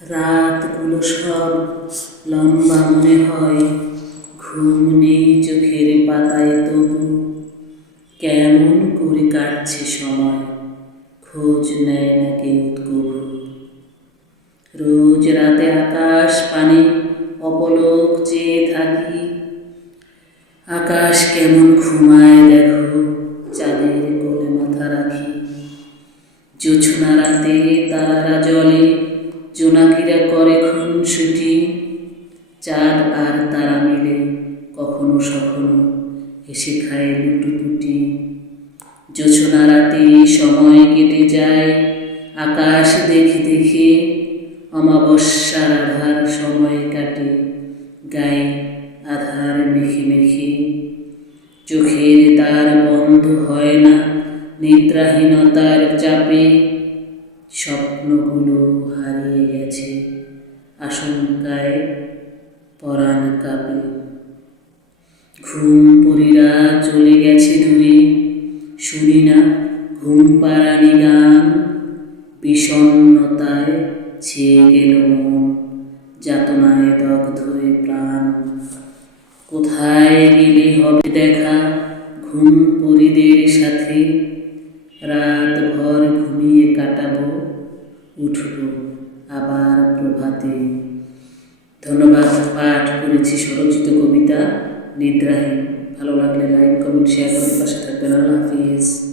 রাতগুলো সব লম্বা মনে হয়। ঘুম নেই চোখের পাতায় তবু। কেমন করে কাটছে সময়, খোঁজ নেয় না কেউ রোজ রাতে আকাশ পানে অপলোক চেয়ে থাকি। আকাশ কেমন ঘুমায় দেখো, চাঁদের কোলে মাথা রাখি। জোছনা রাতে তারারা জলে জোনাকিরা করে খুনসুটি চাঁদ আর তারা মিলে কখনো সখনো হেসে খায় লুটুপুটি। জোছনা রাতে সময় কেটে যায়, আকাশ দেখে দেখে অমাবস্যার আধার সময় কাটে, গায়ে আধার মেখে মেখে। চোখের তার বন্ধ হয় না নিদ্রাহীনতার চাপে স্বপ্নগুলো হারিয়ে গেছে। আশঙ্কায় পরাণ কাঁপে। ঘুম পরীরা চলে গেছে দূরে। শুনি না ঘুম পাড়ানি গান। বিষণ্ণতায় ছেয়ে গেল মন। যাতনায় দগ্ধ হয়ে প্রাণ। কোথায় গেলে হবে দেখা ঘুম পরিদের সাথে? রাত ভর উঠব আবার প্রভাতে। ধন্যবাদ পাঠ করেছি সরচিত কবিতা। নিদ্রাহীন। ভালো লাগলে লাইক কমেন্ট শেয়ার করে পাশে থাকবেন। আল্লাহ হাফিজ।